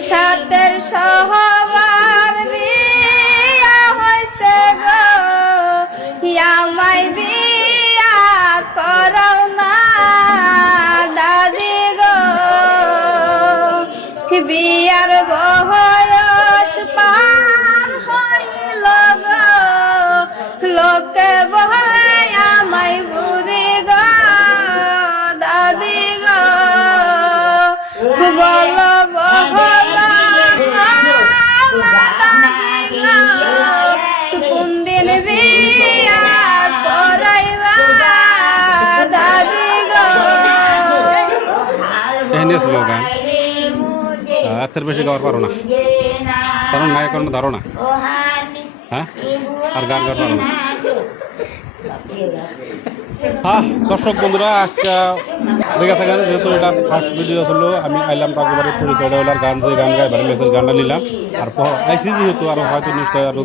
সাতের সহবার বিয়া হইছে গো আমায় বিয়া করো না দাদি গো বিয়ার বয়স পার হইল গো লোকে বলে আমায় বুড়ি গো দাদি গো বলো বহলা দাদি গো কোন দিন বিয়া করাইবা দাদি গো এনে স্লোগান এর বেশি গাওয়ার পারো না কারণ না এখন ধরো না হ্যাঁ আর গান গাওয়ার পারো না হ্যাঁ দর্শক বন্ধুরা আজকে দেখে থাকেন যেহেতু এটা ফার্স্ট ভিডিও ছিল আমি আইলাম পাকুবাড়ির পরিচয়টা হলার গান গাই বাড়ি গানটা নিলাম আর আইসি যেহেতু আরো হয়তো নিশ্চয় আরো